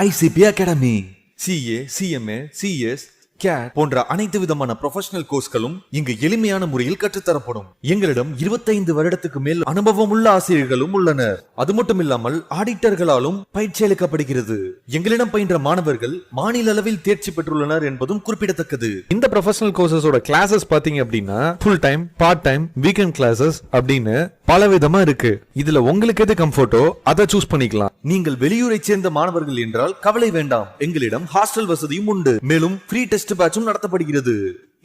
ICP Academy. CA, CMA, CS, CAT போன்ற அனைத்து விதமான ப்ரொஃபஷனல் கோர்ஸ்களும் இங்கு எளிமையான முறையில் கற்றுத்தரப்படும். எங்களிடம் 25 வருடத்துக்கு மேல் அனுபவம் உள்ள ஆசிரியர்களும் உள்ளனர். அது மட்டும் இல்லாமல் ஆடிட்டர்களாலும் பயிற்சி அளிக்கப்படுகிறது. எங்களிடம் பயின்ற மாணவர்கள் மாநில அளவில் தேர்ச்சி பெற்றுள்ளனர் என்பதும் குறிப்பிடத்தக்கது. இந்த ப்ரொஃபஷனல் கோர்சஸோட கிளாஸஸ் பாத்தீங்க அப்படின்னா full time, part time, weekend classes அப்படின்னு பல விதமா இருக்கு. இதுல உங்களுக்கு எது கம்ஃபர்ட்டோ அதை சூஸ் பண்ணிக்கலாம். நீங்கள் வெளியூரை சேர்ந்த மாணவர்கள் என்றால் கவலை வேண்டாம். எங்களிடம் ஹாஸ்டல் வசதியும் உண்டு. மேலும் ஃப்ரீ டெஸ்ட் பேட்சும் நடத்தப்படுகிறது.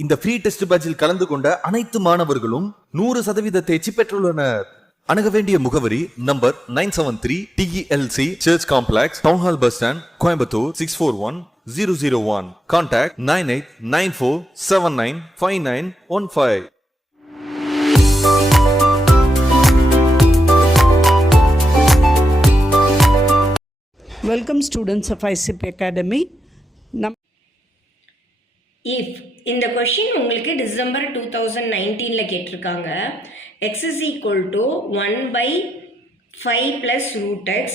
இந்த ஃப்ரீ டெஸ்ட் பேட்சில் கலந்து கொண்ட அனைத்து மாணவர்களும் 100% தேர்ச்சி பெற்றுள்ளனர். அணுக வேண்டிய முகவரி number 973 TELC church complex, town hall bus stand, Coimbatore 641001. Contact 9894795915. Welcome students of ICP Academy. If இந்த கொஷின் உங்களுக்கு டிசம்பர் 2019 கேட்டிருக்காங்க. x is equal to 1 by 5 plus root x,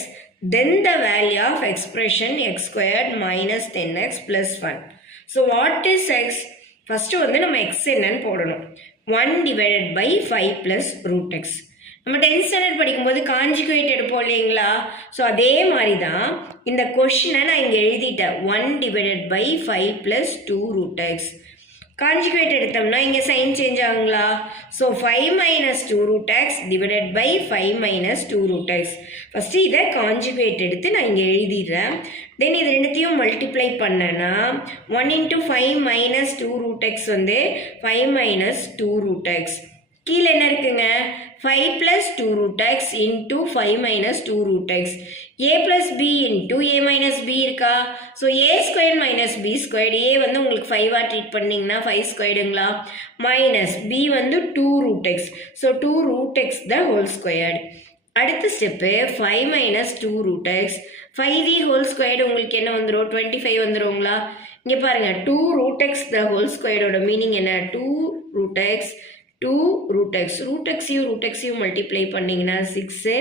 then the value of expression x squared minus 10x plus 1. So what is x? First வந்து நம்ம x என்னன்னு போடணும். 1 divided by 5 plus root x. நம்ம 10th standard படிக்கும்போது conjugate எடுப்போம் இல்லைங்களா? So அதே மாதிரி தான் இந்த கொஷினை நான் இங்கே எழுதிட்டேன். 1 divided by 5 plus 2 root x. Conjugate எடுத்தோம்னா இங்கே சைன் சேஞ்ச் ஆகுங்களா? So 5 minus 2 root x divided by 5 minus 2 root x. First இதை கான்ஜுகேட் எடுத்து நான் இங்கே எழுதிடுறேன். தென் இது ரெண்டுத்தையும் மல்டிப்ளை பண்ணேன்னா 1 into 5 minus 2 root x வந்து 5 minus 2 root x. கீழே என்ன இருக்குங்க? 5 plus 2 root x into 5 minus 2 root x. a plus b into a minus b இருக்கா? So a squared minus b squared. a வந்து உங்களுக்கு 5 ட்ரீட் பண்ணிங்கன்னா 5 ஸ்கொயர்டுங்களா? மைனஸ் b வந்து 2 root x. So 2 root x the whole squared. அடுத்த step 5 minus 2 root x. 5 whole squared உங்களுக்கு என்ன வந்துடும்? 25 வந்துடுங்களா? இங்கே பாருங்க 2 root x the whole squared meaning என்ன? 2 root x 2 root x. root x multiply பண்ணிங்கன்னா 6,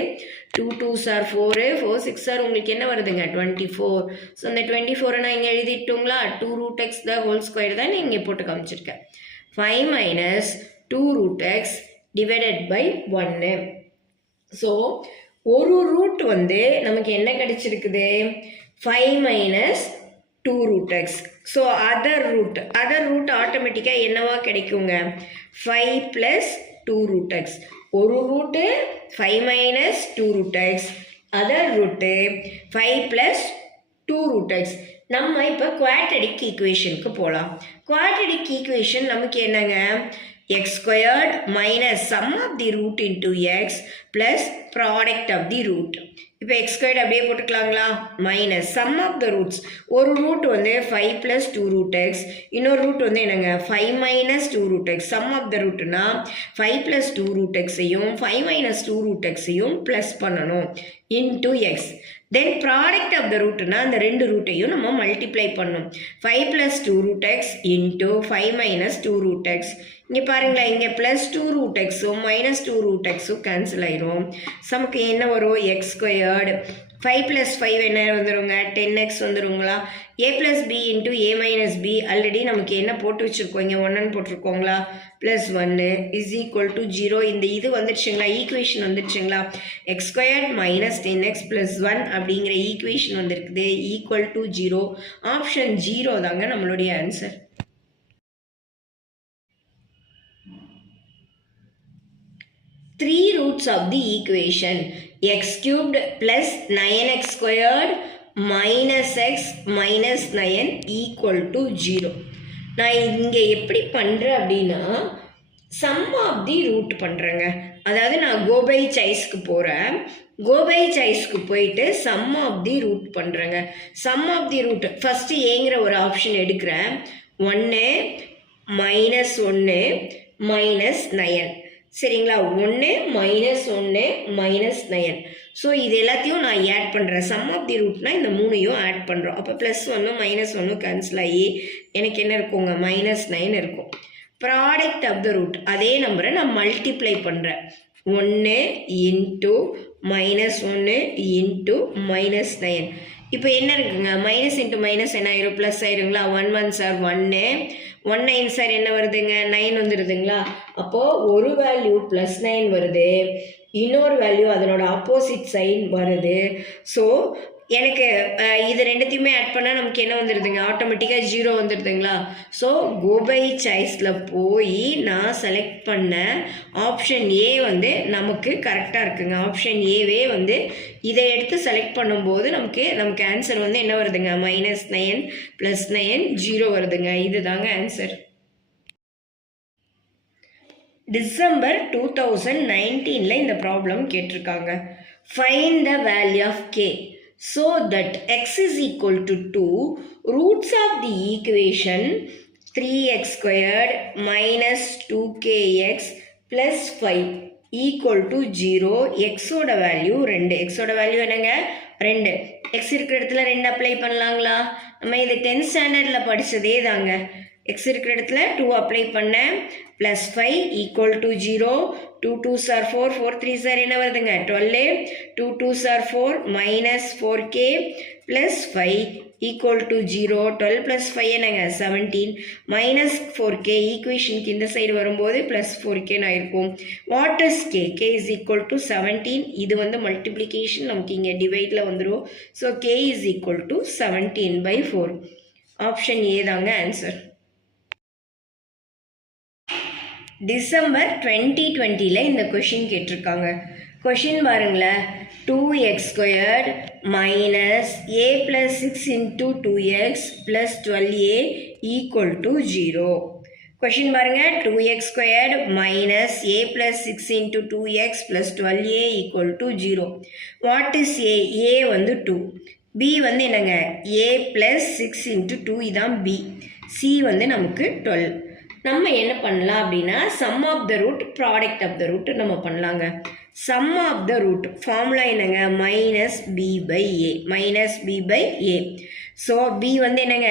2 2s are 4, 4 6 are உங்களுக்கு என்ன வருதுங்க? 24. ஸோ இந்த 24 நான் இங்கே எழுதிட்டுங்களா? 2 root x the whole square தான் இங்கே போட்டு காமிச்சிருக்கேன். 5 minus 2 root x divided by 1. So ஒரு ரூட் வந்து நமக்கு என்ன கிடைச்சிருக்குது? 5 minus 2 root x. So other root ஆட்டோமேட்டிக்காக என்னவா கிடைக்குங்க? 5 plus 2 root x. ஒரு root 5 minus 2 root x, other root 5 plus 2 root x. நம்ம இப்போ குவாட்ரடிக் ஈக்குவேஷனுக்கு போகலாம். குவாட்ரடிக் ஈக்குவேஷன் நமக்கு என்னங்க? x squared minus sum of the root into x plus product of the root. இப்போ x squared அப்படியே போட்டுக்கலாங்களா? Minus sum of the roots. ஒரு root வந்து 5 plus 2 root x, இன்னொரு ரூட் வந்து என்னங்க? 5 minus 2 root x. sum of the rootனா 5 plus 2 root x-ஐயும் 5 minus 2 root x-ஐயும் ப்ளஸ் பண்ணணும் into x. Then product of the ரூட்னா அந்த ரெண்டு ரூட்டையும் நம்ம மல்டிப்ளை பண்ணணும். 5 plus 2 root x into 5 minus 2 root x. இங்கே பாருங்களா, இங்கே ப்ளஸ் 2 root x-உம் மைனஸ் 2 root x-உம் கேன்சல் ஆயிரும். நமக்கு என்ன வரும்? எக்ஸ் ஸ்கொயர்டு 5 plus 5 என்ன வந்துடுங்க? 10x வந்துடுங்களா? a plus b into a minus b already நமக்கு என்ன போட்டு வச்சுருக்கோம்? இங்கே 1 போட்டிருக்கோங்களா? ப்ளஸ் 1 இஸ் ஈக்குவல் டு 0. இந்த இது வந்துடுச்சுங்களா? ஈக்குவேஷன் வந்துடுச்சுங்களா? X squared minus 10x plus 1 அப்படிங்கிற ஈக்குவேஷன் வந்துருக்குது. Equal to 0. ஆப்ஷன் 0 தாங்க நம்மளுடைய answer. Three roots of the equation x cubed plus 9x squared minus x minus 9 equal to 0. நான் இங்கே எப்படி பண்ணுறேன் அப்படின்னா சம் ஆஃப் தி ரூட் பண்ணுறேங்க. அதாவது நான் கோபை சாய்ஸ்க்கு போகிறேன். கோபை சாய்ஸ்க்கு போயிட்டு சம் ஆஃப் தி ரூட் பண்ணுறேங்க. Sum of the root first ஏங்கிற ஒரு ஆப்ஷன் எடுக்கிறேன். 1 மைனஸ் 1 மைனஸ் 9. சரிங்களா? 1 மைனஸ் 1 மைனஸ் 9. ஸோ இது எல்லாத்தையும் நான் ஆட் பண்ணுறேன். சம் ஆஃப் தி ரூட்னா இந்த மூணையும் ஆட் பண்ணுறோம். அப்போ ப்ளஸ் 1 மைனஸ் 1 கேன்சல் ஆகி எனக்கு என்ன இருக்குங்க? மைனஸ் 9 இருக்கும். ப்ராடக்ட் ஆஃப் த ரூட் அதே நம்பரை நான் மல்டிப்ளை பண்ணுறேன். 1 இன்ட்டு -1 * -9. இப்போ என்ன இருக்குங்க, மைனஸ் இன்ட்டு மைனஸ் என்ன ஆயிரும், ப்ளஸ் ஆயிருங்களா. 1 1 சார் 1, 1 9 சார் என்ன வருதுங்க, 9 வந்துடுதுங்களா. அப்போது ஒரு வேல்யூ ப்ளஸ் 9 வருது, இன்னொரு வேல்யூ அதனோட ஆப்போசிட் சைன் வருது. ஸோ எனக்கு இது ரெண்டுத்தையுமே ஆட் பண்ணால் நமக்கு என்ன வந்துடுதுங்க, ஆட்டோமேட்டிக்காக 0 வந்துடுதுங்களா. ஸோ கோபை சாய்ஸில் போய் நான் செலக்ட் பண்ண ஆப்ஷன் ஏ வந்து நமக்கு கரெக்டாக இருக்குங்க. ஆப்ஷன் ஏவே வந்து இதை எடுத்து செலக்ட் பண்ணும்போது நமக்கு ஆன்சர் வந்து என்ன வருதுங்க, -9 + 9 0 வருதுங்க. இதுதாங்க ஆன்சர். டிசம்பர் 2019 இந்த ப்ராப்ளம் கேட்டிருக்காங்க. Find the value of k so that x is equal to 2, roots of the equation 3x squared minus 2kx plus 5 equal to 0. x ஓட வேல்யூ 2. x ஓட வேல்யூ என்னங்க, 2. x இருக்கிற இடத்துல 2 அப்ளை பண்ணலாங்களா. நம்ம இது 10th ஸ்டாண்டர்டில் படித்ததே தாங்க. x இருக்கிற இடத்துல 2 அப்ளை பண்ணேன், plus 5 equal to 0. 2 2s are 4, 4 3s are என்ன வருதுங்க, 12. 2 2s are 4 minus 4k plus 5 equal to 0. 12 plus 5 என்னங்க, 17 minus 4k. ஈக்குவேஷனுக்கு இந்த சைடு வரும்போது plus 4k ஆயிருக்கும். What is k? k is equal to 17. இது வந்து மல்டிப்ளிகேஷன், நமக்கு இங்கே டிவைடில் வந்துடும். So k is equal to 17/4. Option A தாங்க ஆன்சர். டிசம்பர் 2020 இந்த கொஷின் கேட்டிருக்காங்க. கொஷின் பாருங்களேன், 2x squared minus a plus 6 into 2x plus 12a equal to 0. Question பாருங்க, 2x squared minus a plus 6 into 2x plus 12a equal to 0. What is a? a வந்து 2, b வந்து என்னங்க, a plus 6 into 2 இதான் b, c வந்து நமக்கு 12. நம்ம என்ன பண்ணலாம் அப்படின்னா, sum of the root product of the root நம்ம பண்ணலாங்க. Sum of the root formula என்னங்க, -b/a, -b/a. ஸோ b வந்து என்னங்க,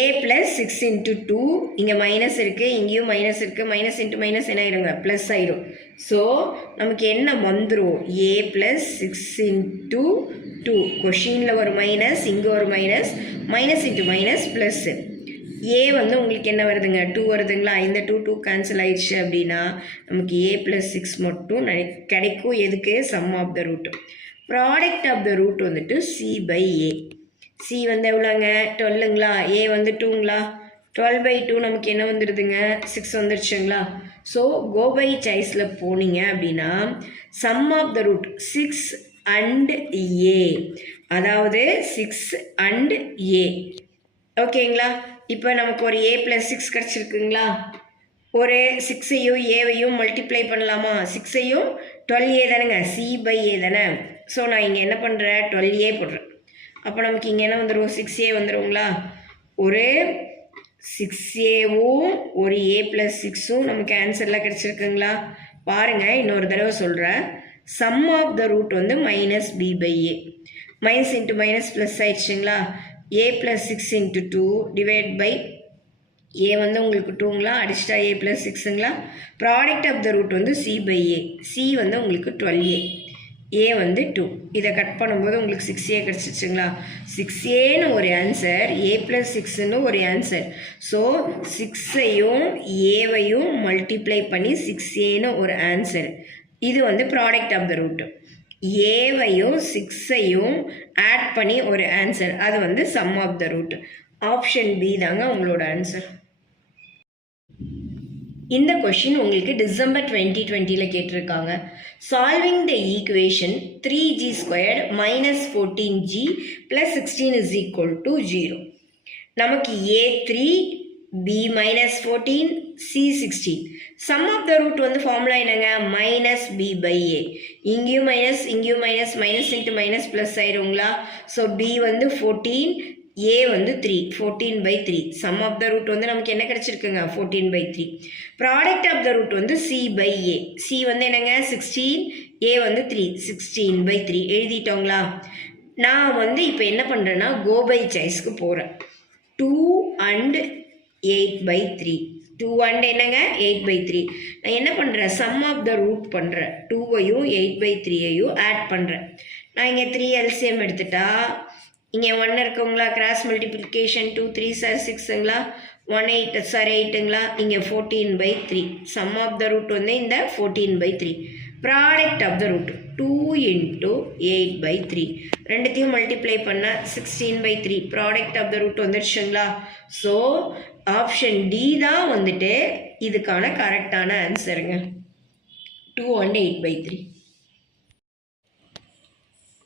a + 6 into 2, இங்கே மைனஸ் இருக்குது, இங்கேயும் மைனஸ் இருக்குது, மைனஸ் இன்ட்டு மைனஸ் என்ன ஆயிருங்க, ப்ளஸ் ஆயிரும். ஸோ நமக்கு என்ன வந்துடும், a + 6 into 2. கொஷினில் ஒரு மைனஸ், இங்கே ஒரு minus, minus into minus plus. a வந்து உங்களுக்கு என்ன வருதுங்க, 2 வருதுங்களா. இந்த 2 கேன்சல் ஆயிடுச்சு அப்படின்னா நமக்கு a + 6 மட்டும் கிடைக்கும். எதுக்கு, sum of the root. Product of the root வந்துட்டு c/a. c வந்து எவ்வளோங்க, 12ங்களா, a வந்து 2ங்களா. 12/2 நமக்கு என்ன வந்துடுதுங்க, 6 வந்துடுச்சுங்களா. ஸோ கோபை சாய்ஸில் போனீங்க அப்படின்னா sum of the root 6 and a, அதாவது 6 and a. ஓகேங்களா. இப்போ நமக்கு ஒரு a + 6 கிடச்சிருக்குங்களா. ஒரு 6ஐயும் ஏவையும் மல்டிப்ளை பண்ணலாமா. 6ஐயும் 12a தானேங்க, c/a தானே. ஸோ நான் இங்கே என்ன பண்ணுறேன், 12a போடுறேன். அப்போ நமக்கு இங்கே என்ன வந்துடும், 6a வந்துடுங்களா. ஒரு 6aவும் ஒரு a + 6ம் நமக்கு ஆன்சரில் கிடச்சிருக்குங்களா. பாருங்கள், இன்னொரு தடவை சொல்கிறேன். சம் ஆஃப் த ரூட் வந்து -b/a. Minus into minus plus ஆயிடுச்சுங்களா. a + 6 into 2 divide by a வந்து உங்களுக்கு 2ங்களா, அடிச்சிட்டா a + 6ங்களா. ப்ராடக்ட் ஆஃப் த ரூட் வந்து c/a. c வந்து உங்களுக்கு 12a, a வந்து 2. இதை கட் பண்ணும்போது உங்களுக்கு 6a கிடச்சிச்சுங்களா. 6aன்னு ஒரு ஆன்சர், a + 6ன்னு ஒரு ஆன்சர். ஸோ 6ஐயும் ஏவையும் மல்டிப்ளை பண்ணி 6aன்னு ஒரு ஆன்சர். இது வந்து ப்ராடக்ட் ஆஃப் த ரூட். ஏவையும் 6ஐயும் ஆட் பண்ணி ஒரு ஆன்சர், அது வந்து sum of the root. Option B தாங்க உங்களோட ஆன்சர். இந்த கொஷின் உங்களுக்கு டிசம்பர் 2020 கேட்டிருக்காங்க. Solving the equation 3g² - 14g + 16 is equal to 0. நமக்கு a3 b - 14 c 16. Sum of the root வந்து ஃபார்முலா என்னங்க, -b/a. இங்கேயும் மைனஸ், இங்கேயும் minus, minus into minus plus ஆயிருங்களா. ஸோ b வந்து 14, a வந்து 3, 14/3. சம் ஆஃப் த ரூட் வந்து நமக்கு என்ன கிடச்சிருக்குங்க, 14/3. ப்ராடக்ட் ஆஃப் த ரூட் வந்து c/a. c வந்து என்னங்க, 16, a வந்து 3, 16/3 எழுதிட்டோங்களா. நான் வந்து இப்போ என்ன பண்ணுறேன்னா கோபை சாய்ஸ்க்கு போகிறேன். 2 and 8/3. 2 and என்னங்க, 8/3. நான் என்ன பண்ணுறேன், சம் ஆஃப் த ரூட் பண்ணுறேன். 2ஐயும் 8/3ஐயும் ஆட் பண்ணுறேன். நான் இங்கே 3 LCM எடுத்துட்டா இங்கே 1 இருக்குங்களா, கிராஸ் மல்டிப்ளிகேஷன் 2 3 சார் 6ங்களா, 1 8 சார் 8ங்களா, இங்கே 14/3. சம் ஆஃப் த ரூட் வந்து இந்த 14/3. Product of the root 2 into 8/3. ரெண்டுத்தையும் மல்டிப்ளை பண்ணால் 16/3. ப்ராடக்ட் ஆஃப் த ரூட் வந்துடுச்சுங்களா. ஸோ ஆப்ஷன் டி தான் வந்துட்டு இதுக்கான கரெக்டான ஆன்சருங்க. 2 and 8/3.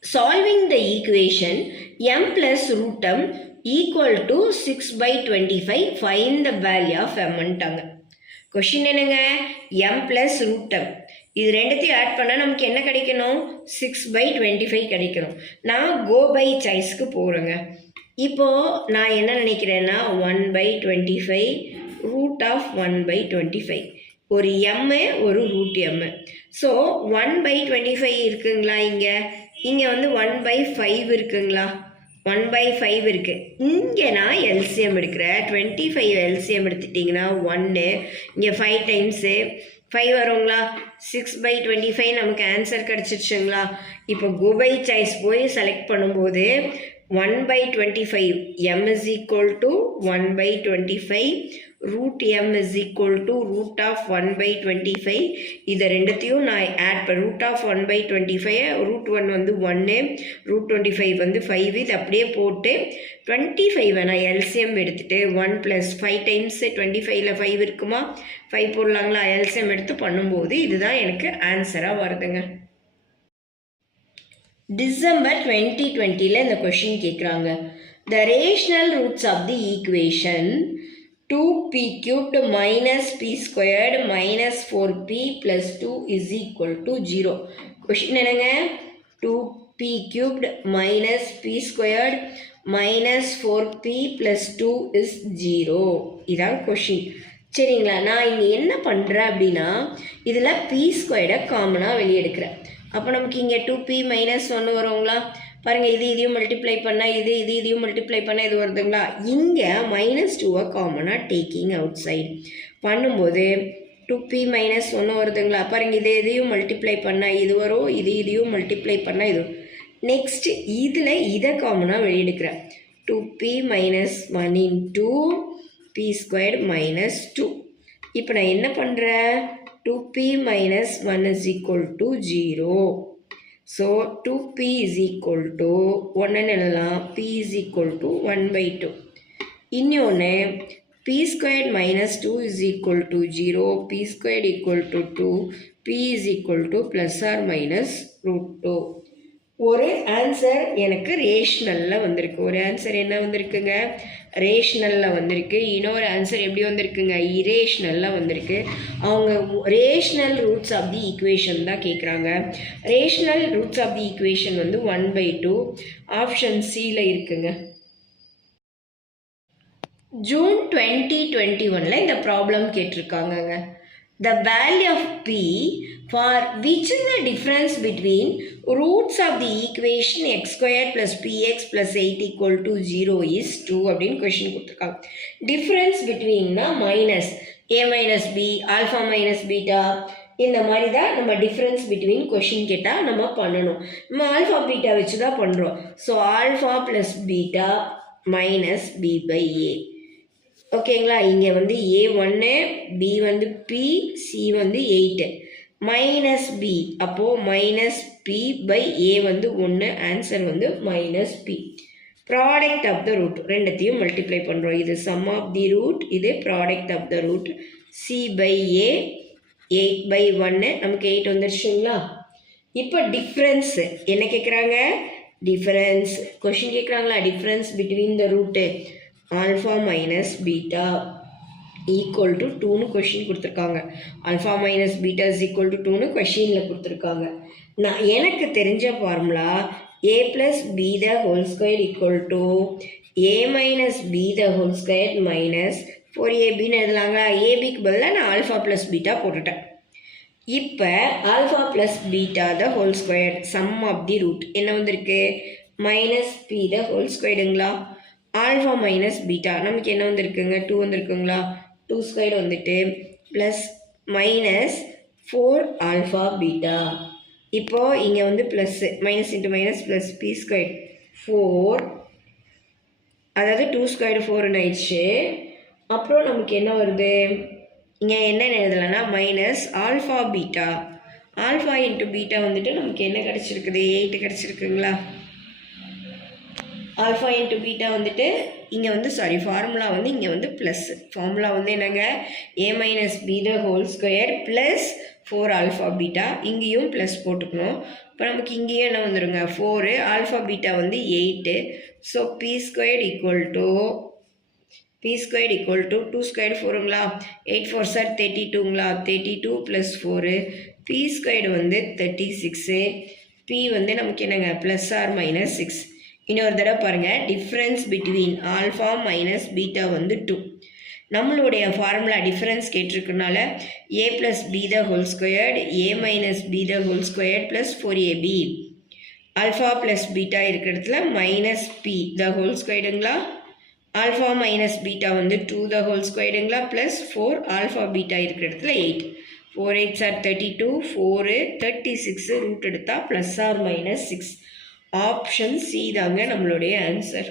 Solving the equation m plus root m equal to 6/25, find the value of m ன்ட்டாங்க. கொஷின் என்னங்க, m plus root m இது ரெண்டுத்தையும் ஆட் பண்ணால் நமக்கு என்ன கிடைக்கணும், 6/25 கிடைக்கணும். நான் கோ பை சாய்ஸ்க்கு போகிறேங்க. இப்போது நான் என்ன நினைக்கிறேன்னா 1/25 ரூட் ஆஃப் 1/25, ஒரு எம்மு ஒரு ரூட் எம்மு. ஸோ 1/25 இருக்குங்களா, இங்கே வந்து 1/5 இருக்குங்களா, 1/5 இருக்குது. இங்கே நான் எல்சிஎம் எடுக்கிறேன். 25 எல்சிஎம் எடுத்துட்டிங்கன்னா 1, இங்கே 5 டைம்ஸு 5 வருங்களா, 6/25 நமக்கு ஆன்சர் கிடச்சிருச்சுங்களா. இப்போ கோபை சாய்ஸ் போய் செலக்ட் பண்ணும்போது 1/25 m is equal to 1/25, root m is equal to root of 1/25. இதை ரெண்டுத்தையும் நான் ஆட் பண்ண root of 1/25, root 1 வந்து 1, root 25 வந்து 5. இது அப்படியே போட்டு 25 நான் எல்சிஎம் எடுத்துட்டு 1 + 5 டைம்ஸ் 25ல் 5 இருக்குமா, 5 போடலாங்களா, எல்சிஎம் எடுத்து பண்ணும்போது இதுதான் எனக்கு ஆன்சராக வருதுங்க. டிசம்பர் 2020ல் இந்த கொஷின் கேட்குறாங்க. The rational roots of the equation 2p cubed minus p squared minus 4p plus 2 is equal to 0. Question என்னங்க, 2p cubed minus p squared minus 4p plus 2 is 0. இதான் கொஷின். சரிங்களா, நான் இங்கே என்ன பண்ணுறேன் அப்படின்னா இதில் p ஸ்கொயர்டை காமனாக வெளியே எடுக்கிறேன். அப்போ நமக்கு இங்கே 2p minus 1 வருங்களா. பாருங்கள், இதையும் மல்டிப்ளை பண்ணால் இதையும் மல்டிப்ளை பண்ணால் இது வருதுங்களா. இங்கே -2 காமனாக டேக்கிங் அவுட் சைடு பண்ணும்போது 2p minus 1 வருதுங்களா. பாருங்கள், இதையும் மல்டிப்ளை பண்ணால் இது வரும், இதையும் மல்டிப்ளை பண்ணால் இது. நெக்ஸ்ட் இதில் இதை காமனாக வெளியெடுக்கிறேன். 2p minus 1 into p squared minus 2. இப்போ நான் என்ன பண்ணுறேன், 2p minus 1 is equal to 0. So 2p is equal to 1 எழுதலாம், p is equal to 1/2. இன்னொன்று p squared minus 2 is equal to 0, p squared equal to 2, p is equal to plus or minus root 2. ஒரு answer எனக்கு ரேஷ்னலில் வந்திருக்கு. ஒரு answer என்ன வந்திருக்குங்க, ரேஷ்னலில் வந்திருக்கு. இன்னொரு ஆன்சர் எப்படி வந்திருக்குங்க, இரேஷ்னலில் வந்திருக்கு. அவங்க rational roots of the equation தான் கேட்குறாங்க. Rational roots of the equation வந்து 1/2 ஆப்ஷன் சியில் இருக்குங்க. ஜூன் 2021ல் இந்த ப்ராப்ளம் கேட்டிருக்காங்கங்க. The value of p for which is the difference between roots of the equation x squared plus px plus 8 equal to 0 is 2 அப்படின்னு question கொடுத்துருக்காங்க. டிஃப்ரென்ஸ் பிட்வீன்னா minus a minus b, alpha minus beta, இந்த மாதிரி தான் நம்ம difference between question கேட்டால் நம்ம பண்ணணும். நம்ம ஆல்ஃபா பீட்டா வச்சு தான் பண்ணுறோம். So alpha plus beta minus b/a. ஓகேங்களா, இங்கே வந்து a1, b வந்து p, c வந்து 8 மைனஸ் b, அப்போது மைனஸ் p/a வந்து 1, ஆன்சர் வந்து minus p. Product of the root ரெண்டுத்தையும் மல்டிப்ளை பண்ணுறோம். இது சம் ஆஃப் தி ரூட், இது product of the root. c/a 8/1 நமக்கு 8 வந்துருச்சுங்களா. இப்போ டிஃப்ரென்ஸு என்ன கேட்குறாங்க, டிஃப்ரென்ஸ் கொஷின் கேட்குறாங்களா, difference between the root alpha minus beta equal to 2ன்னு கொஷின் கொடுத்துருக்காங்க. Alpha minus beta is equal to 2ன்னு கொஷினில் கொடுத்துருக்காங்க. நான் எனக்கு தெரிஞ்ச formula a plus b the whole square equal to a minus b the whole square minus 4ab எழுதலாங்களா. ஏபிக்கு பதிலாக நான் ஆல்ஃபா ப்ளஸ் பீட்டா போட்டுட்டேன். இப்போ alpha plus beta the whole square sum of the root என்ன வந்திருக்கு, மைனஸ் p த ஹோல் ஸ்கொயருங்களா. Alpha minus beta நமக்கு என்ன வந்திருக்குங்க, 2 வந்திருக்குங்களா. 2 ஸ்கொயர் வந்துட்டு ப்ளஸ் மைனஸ் 4 ஆல்ஃபா பீட்டா. இப்போது இங்கே வந்து plus minus into minus plus p square 4 அதாவது 2 ஸ்கொயர்டு 4 ஆயிடுச்சு. அப்புறம் நமக்கு என்ன வருது, இங்கே என்ன எழுதலைன்னா minus alpha beta. Alpha into beta வந்துட்டு நமக்கு என்ன கிடச்சிருக்குது, 8 கிடச்சிருக்குங்களா. ஆல்ஃபா இன்ட்டு பீட்டா வந்துட்டு இங்கே வந்து ஃபார்முலா வந்து இங்கே வந்து ப்ளஸ். ஃபார்முலா வந்து என்னங்க, A minus B the whole square plus 4 alpha beta. இங்கேயும் ப்ளஸ் போட்டுக்கணும். இப்போ நமக்கு இங்கேயும் என்ன வந்துடுங்க, 4 ஆல்ஃபா பீட்டா வந்து 8. So P squared equal to 2 squared 4ங்களா. 8 4 சார் 32ங்களா. 32 ப்ளஸ் 4 பி ஸ்கொயர்டு வந்து 36. பி வந்து நமக்கு என்னங்க ப்ளஸ் ஆர் மைனஸ் 6. இன்னொரு தடவை பாருங்கள், difference between alpha minus beta வந்து 2. நம்மளுடைய ஃபார்முலா டிஃப்ரென்ஸ் கேட்டிருக்கனால A plus B the whole squared A minus B the whole squared plus 4ab. Alpha plus beta இருக்கிற இடத்துல மைனஸ் பி த ஹோல் ஸ்கொயர்டுங்களா. Alpha minus beta வந்து 2 the whole ஸ்கொயர்டுங்களா plus 4 alpha beta இருக்கிற இடத்துல 8. 4 8 சார் 32, 4 36 root எடுத்தால் plus or minus 6. Option C தாங்க நம்மளுடைய ஆன்சர்.